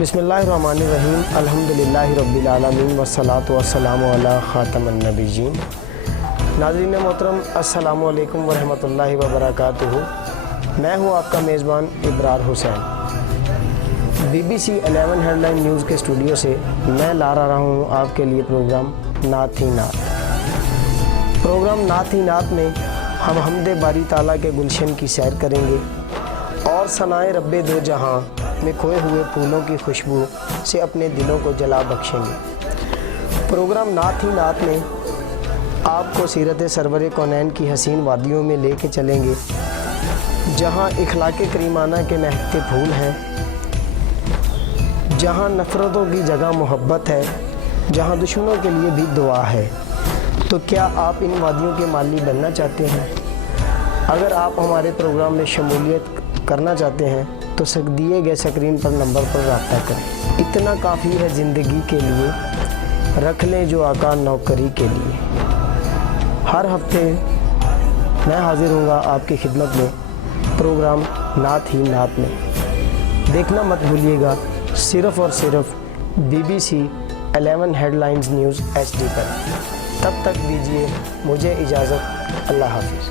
بسم اللہ الرحمن الرحیم الحمدللہ رب العالمین والصلاة والسلام علی خاتم النبیین۔ ناظرین محترم السلام علیکم ورحمۃ اللہ وبرکاتہ۔ میں ہوں آپ کا میزبان ابرار حسین۔ BBC 11 ہیڈ لائن نیوز کے اسٹوڈیو سے میں لا رہا ہوں آپ کے لیے پروگرام نعت ہی نعت۔ پروگرام نعت ہی نعت میں ہم حمد باری تعالیٰ کے گلشن کی سیر کریں گے اور ثنائے رب دو جہاں میں کھوئے ہوئے پھولوں کی خوشبو سے اپنے دلوں کو جلا بخشیں گے۔ پروگرام نعت ہی نعت میں آپ کو سیرت سرور کونین کی حسین وادیوں میں لے کے چلیں گے، جہاں اخلاق کریمانہ کے مہکتے پھول ہیں، جہاں نفرتوں کی جگہ محبت ہے، جہاں دشمنوں کے لیے بھی دعا ہے۔ تو کیا آپ ان وادیوں کے مالی بننا چاہتے ہیں؟ اگر آپ ہمارے پروگرام میں شمولیت کرنا چاہتے ہیں تو دیے گئے اسکرین پر نمبر پر رابطہ کریں۔ اتنا کافی ہے زندگی کے لیے، رکھ لیں جو آقا نوکری کے لیے۔ ہر ہفتے میں حاضر ہوں گا آپ کی خدمت میں پروگرام نعت ہی نعت میں۔ دیکھنا مت بھولیے گا صرف اور صرف BBC 11 head lines news HD پر۔ تب تک دیجیے مجھے اجازت۔ اللہ حافظ۔